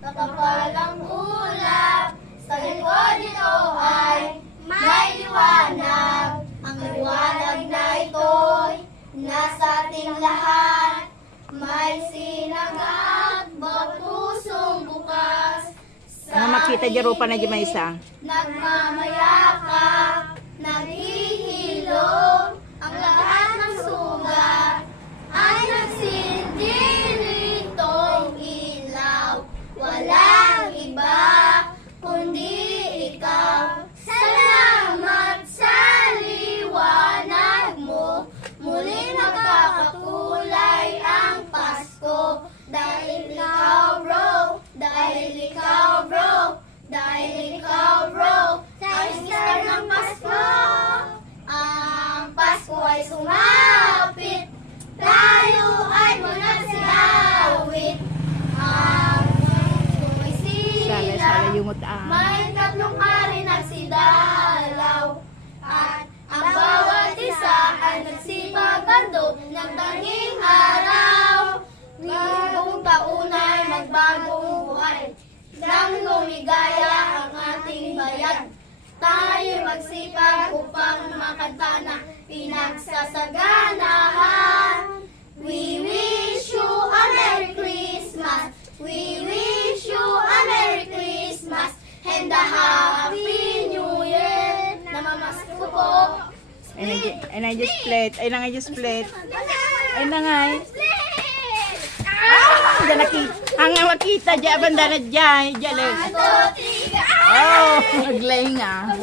Kakapalang ulap, sa likod nito ay may liwanag. Ang liwanag na ito'y nasa ating lahat. May sinagag, pusong bukas. Ano makita dyan pa na dyan may isa? Nagmamayakap, naghihilom, ang lahat ng sugat ay nagsildi nitong ilaw. Walang iba kundi ikaw. Salamat sa liwanag mo. Muli magkakakulay ang Pasko. Dahil ikaw bro, dahil ikaw bro, dahil ikaw bro, ay star ng Pasko. Ang Pasko ay sumapit, tayo ay magsiawit. Ang ako'y Sala sila, yung utaan. may tatlong hari nagsidalaw. At ang bawat isa ay nagsipagando ng tanging araw. Bagong taon ay magbagong buhay, nang lumigaya ang ating bayan. Tayo magsipag upang makanta na pinagsasaganahan. We wish you a Merry Christmas. We wish you a Merry Christmas and a Happy New Year. Namamasko po. Ay na just plate. Ay na nga just plate. Ay na nga eh. Ang makita dyan, banda na dyan. Dyan. Oh, maglay nga.